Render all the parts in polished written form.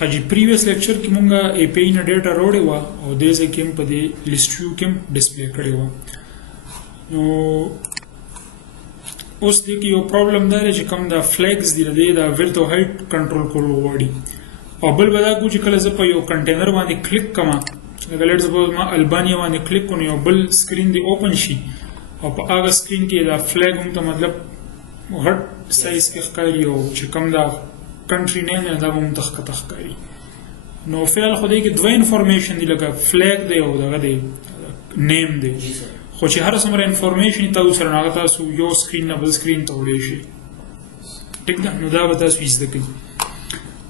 خاجي previous lecture کې مونږه API نه ډیټا راوړې و او دې ځکه په دې list view کې ډسپلی کړې و. نو اوس دې کې یو پرابلم دا دی چې کوم دا فلیګز دي دا width او height کنټرول کول وړي او بل ودا کو چې کله زه په یو کنټینر باندې کلیک کما لکه لیټس سپوز ما البانیا باندې کلیک کوم یو بل سکرین دی اوپن شي او په هغه سکرین کې دا فلیګ هم ته مطلب غټ سایز کې ښکاري او چې کوم دا کنټری نیم دا هم تخته ښکاري. نو فعل خو دې کې دوه انفارمیشن دی لکه فلیګ دی او دغه دی نیم دی خو چې هر څومره انفارمیشن تاسو سره هغه تاسو یو سکرین نه بل سکرین ته وړئ شي. ټیک ده نو دا به تاسو یې زده کوئ.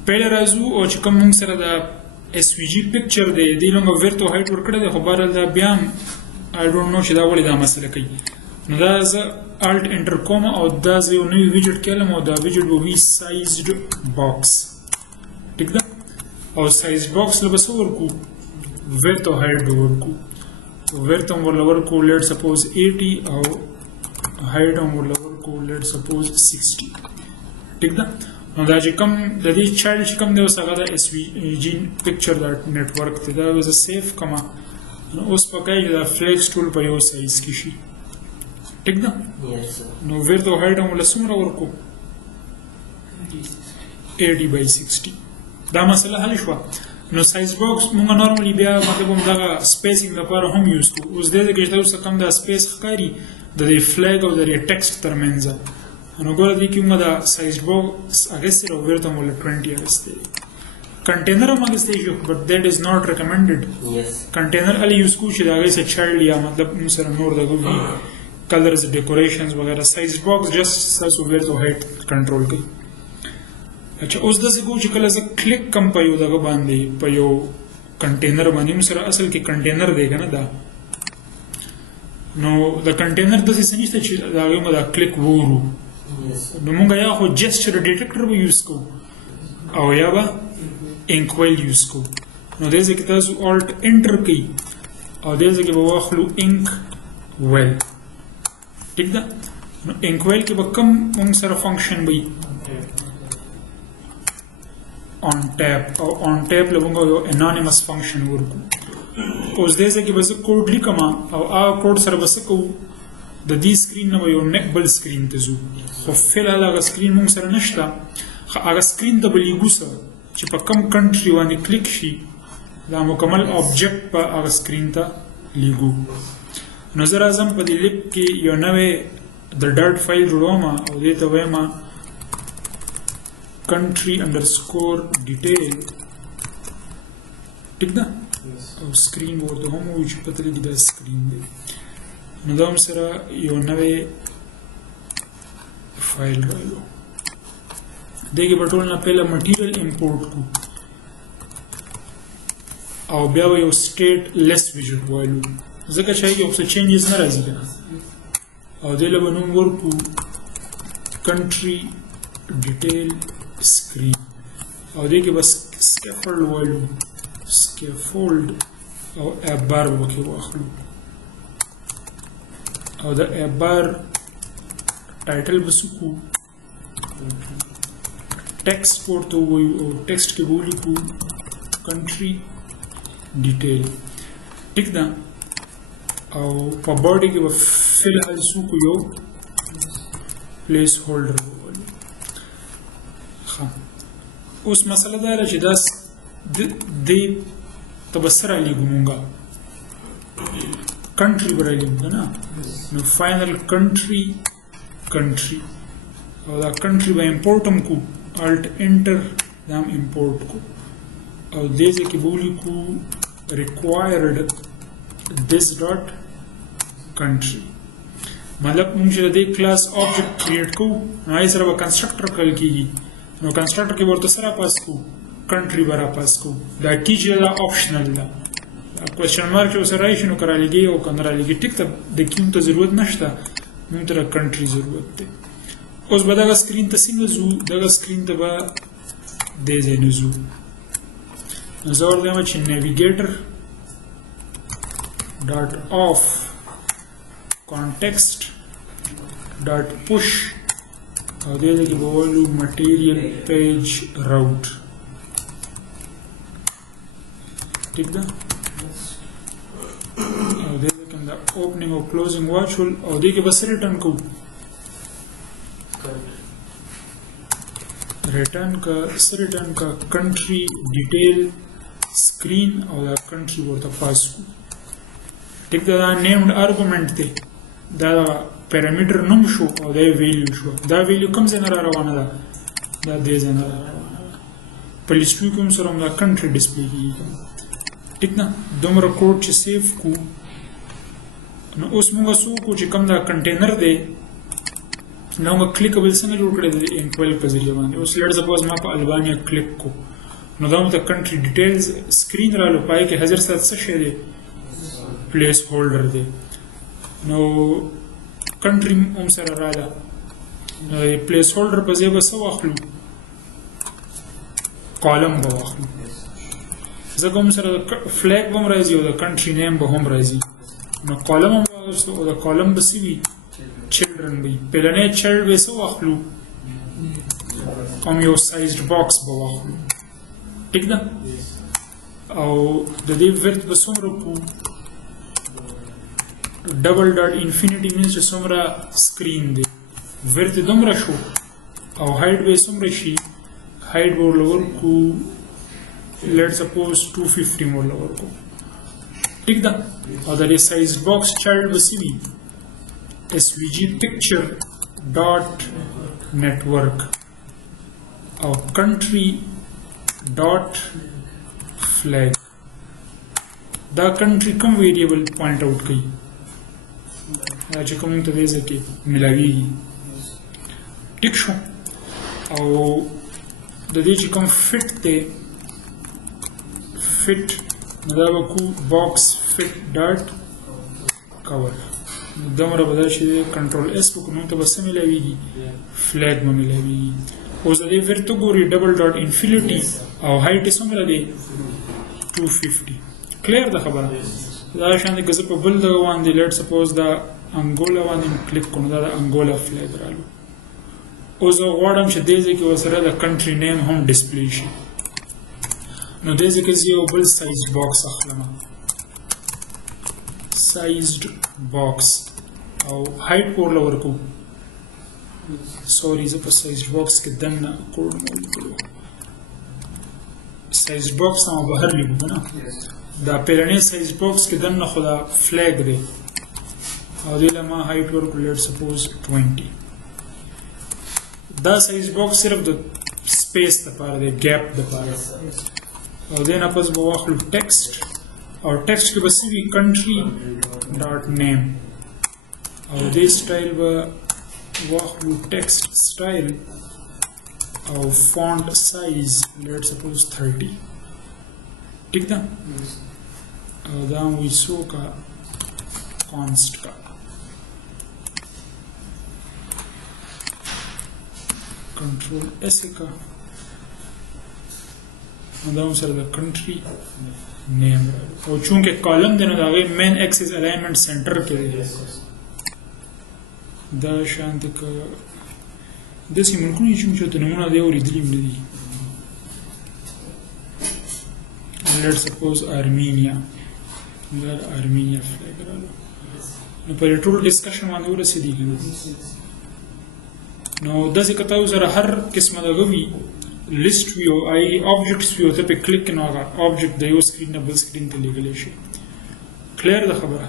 پهله راځو او چې کوم موږ سره دا SVG پکچر دی دې لږه ورته هایټ ورکړی دی خو بهرحال دا بیا هم I don't know چې دا ولې دا مسله کوي. نو دا زه Alt Enter کوم او دا زه یو نوی ویجټ کلم او دا ویجټ به وي SizedBox. ټیک ده او SizedBox له بس ورکو ورته هایټ به ورکو ورته هم ورکو لیټ سپوز 80 او هایټ هم ورکو لیټ سپوز 60. ټیک ده نو دا چې کوم د دې چایلډ چې کوم دی اوس هغه د SVG پکچر دا نیټورک دی دا زه سیف کما نو اوس پکای دا فلیکس ټول په یو سایز کې شي. ټیک ده نو ورته هایټ هم له څومره ورکو 80/60. دا مسله حل شوه. نو SizedBox موږ نورمالي بیا مطلب هم دغه سپیسینګ لپاره هم یوز کوو. اوس دې کې چې تاسو کم دا سپیس ښکاري د دې فلیګ او د ټیکسټ ترمنځ نو ګوره دې کې موږ دا SizedBox اګستې او ورته موږ 20 اګستې کنټینر هم اګستې شو بٹ دیٹ از ناٹ ریکمنډډ. کنټینر الی یوز کوو چې دا هغې څه چایلډ یا مطلب موږ سره نور دغه وي کلرز ډیکوریشنز وغیره. SizedBox جسټ تاسو ورته هایټ کنټرول کوي. اچھا اوس داسې کوو چې کله زه کلیک کم په یو دغه باندې په یو کنټینر باندې موږ سره اصل کې کنټینر دی که نه دا نو د کنټینر داسې څه نشته چې د هغې موږ دا کلیک وورو نو موږ یا خو جسچر ډیټیکټر به یوز کوو او یا به انکویل یوز کوو. نو دې ځای کې تاسو Alt Enter کوئ او دې ځای کې به واخلو انکویل. ټیک ده نو انکویل کې به کوم موږ سره فنکشن وي on tap او on tap له موږ یو anonymous function ورکو. اوس دې ځای کې به زه کوډ لیکم او هغه کوډ سره به څه کوو د دې سکرین نه به یو بل سکرین ته ځو خو فلحال هغه سکرین موږ سره نشته. هغه سکرین ته به لیږو څه چې په کوم کنټري باندې کلیک شي دا مکمل آبجیکټ په هغه سکرین ته لیږو. نو زه راځم په دې لیب کې یو نوی د ډاټ فایل جوړوم او دې ته وایم country_detail. ټیک ده او سکرین ورته هم وایو چې پته لګي دا سکرین دی. نو دا هم سره یو نوی فایل رالو دې کې به ټول نه پهله مټیریل امپورټ کو او بیا به یو سټیټ لیس ویجټ وایلو ځکه چې یو څه چینجز نه راځي که نه او دې له به نوم ورکو country detail screen او دې کې بس scaffold وایلو scaffold او app bar به کې واخلو او د app bar ټایټل به سکو ټیکسټ ورته وایو او ټیکسټ کې به ولیکو country detail. ټیک ده او په باډي کې به فلحال سکو یو پلیس هولډر اوس مسله دا ده چې دا دې ته به څه رالیږو مونږه کنټري به رالیږو که نه نو فاینل کنټري او دا کنټري به امپورټ هم کو Alt Enter دا هم امپورټ کو او دې ځای کې به ولیکو required this dot country مطلب مونږ چې د دې کلاس آبجیکټ کریټ کوو نو هغې سره به کنسټرکټر کول کېږي نو کنسټرکټر کې به ورته څه راپاس کوو کنټري به راپاس کوو. دا کی چې دا آپشنل ده کوېسچن مارک چې ورسره راشي نو که رالیږي او که نه رالیږي ټیک ته د کیو ته ضرورت نشته مونږ ته د کنټري ضرورت دی. اوس به دغه سکرین ته څنګه ځو دغه سکرین ته به دې ځای نه ځو نو زه ورته وایم چې Navigator dot off context dot push او دې کې به وایو material page route ټیک ده او دې کې دا اوپننګ او کلوزینګ واچول او دې کې بس ریټرن کوو ریټرن کا کنټری ډیټیل سکرین او دا کنټری ورته پاس کو ټیک ده دا نیمډ ارګومنت دی دا پیرامیټر نوم شو او دا ویلیو شو دا ویلیو کوم ځای نه را روانه ده دا دې ځای نه را روانه ده په لیسټ ویو کې هم سره هم دا کنټری ډسپلی کېږي ټیک ده دومره کوډ چې سیف کو نو اوس موږ څه وکړو چې کوم دا کنټینر دی نو موږ کلیکبل څنګه جوړ کړی دی انکوایل په ذریعه باندې اوس لیټ سپوز ما په البانیا کلیک کو نو دا مو ته کنټری ډیټیلز سکرین رالو پای کې حضر سات څه شی دی پلیس هولډر دی نو کنټری هم سره رااله پلیس هولډر په ځای به څه واخلو کالم به واخلو ځکه هم سره فلیګ به هم راځي او د کنټری نیم به هم راځي نو کالم هم واخلو او د کالم به څه وي چلډرن وي پهلنی چایلډ به څه واخلو کوم یو سایزډ باکس به واخلو ټیک ده او د دې ورت به څومره کو ډبل ډاټ انفینیټي مینس چې څومره سکرین دی ورت دومره شو او هایټ به څومره شي هایټ به ورلور کو لیټ سپوز 250 ورلور کو ټیک ده او د دې سایز باکس چایلډ به څه وي svg picture dot network او country dot flag دا country کوم variable point out کوي دا چې کوم ته دې ځکه ملاويږي ټیک شو او د دې چې کوم fit ته fit دا به کو box fit dot cover دمره به دا چې کنټرول اس وکړو نو ته به څه ملاویږي فلیګ به ملاویږي اوس د دې ورته ګوري ډبل ډاټ انفینیټي او هایټ یې څومره دی 250 کلیر ده خبره دا شان دي که زه په بل دغه باندې لیټ سپوز دا انګولا باندې کلیک کوم دا د انګولا فلیګ رالو اوس زه غواړم چې دې ځای کې ورسره د کنټري نیم هم ډسپلی شي نو دې ځای کې زه یو بل سایز باکس اخلم sized box او height پور لور کو سوري زه په sized box کې دنه کوډ مو لیکلو sized box هم بهر لیکو نه دا پیرنی sized box کې دنه خدا فلیګ دی او دې لما height ورکو لیټ سپوز 20 دا sized box صرف د سپیس لپاره دی ګیپ لپاره او دې نه پس به واخلو ټیکسټ اور ٹیکسٹ کی بس بھی کنٹری ڈاٹ نیم اور دے سٹائل با واخلو ٹیکسٹ سٹائل اور فونٹ سائز لیٹ سپوز 30 ٹھیک تھا اور دام ویسو کا کانسٹ کا کنٹرول ایسے کا اور دام سر دا کنٹری نیم او چونکه کالم دی نو دا غي مین اکسس الاینمنٹ سنټر کې دی دا شانت ک د سیمونکو چې ته نمونه دی اوریدلی مې دي لیټ سپوز ارمینیا دا ارمینیا فلیګ رالو نو په ټول ډسکشن باندې ورسېدي نو داسې کته سره هر قسمه دغوي list view I objects view ته په کلیک نه هغه object د یو سکرین نه بل سکرین ته لګلی شي کلیر ده خبره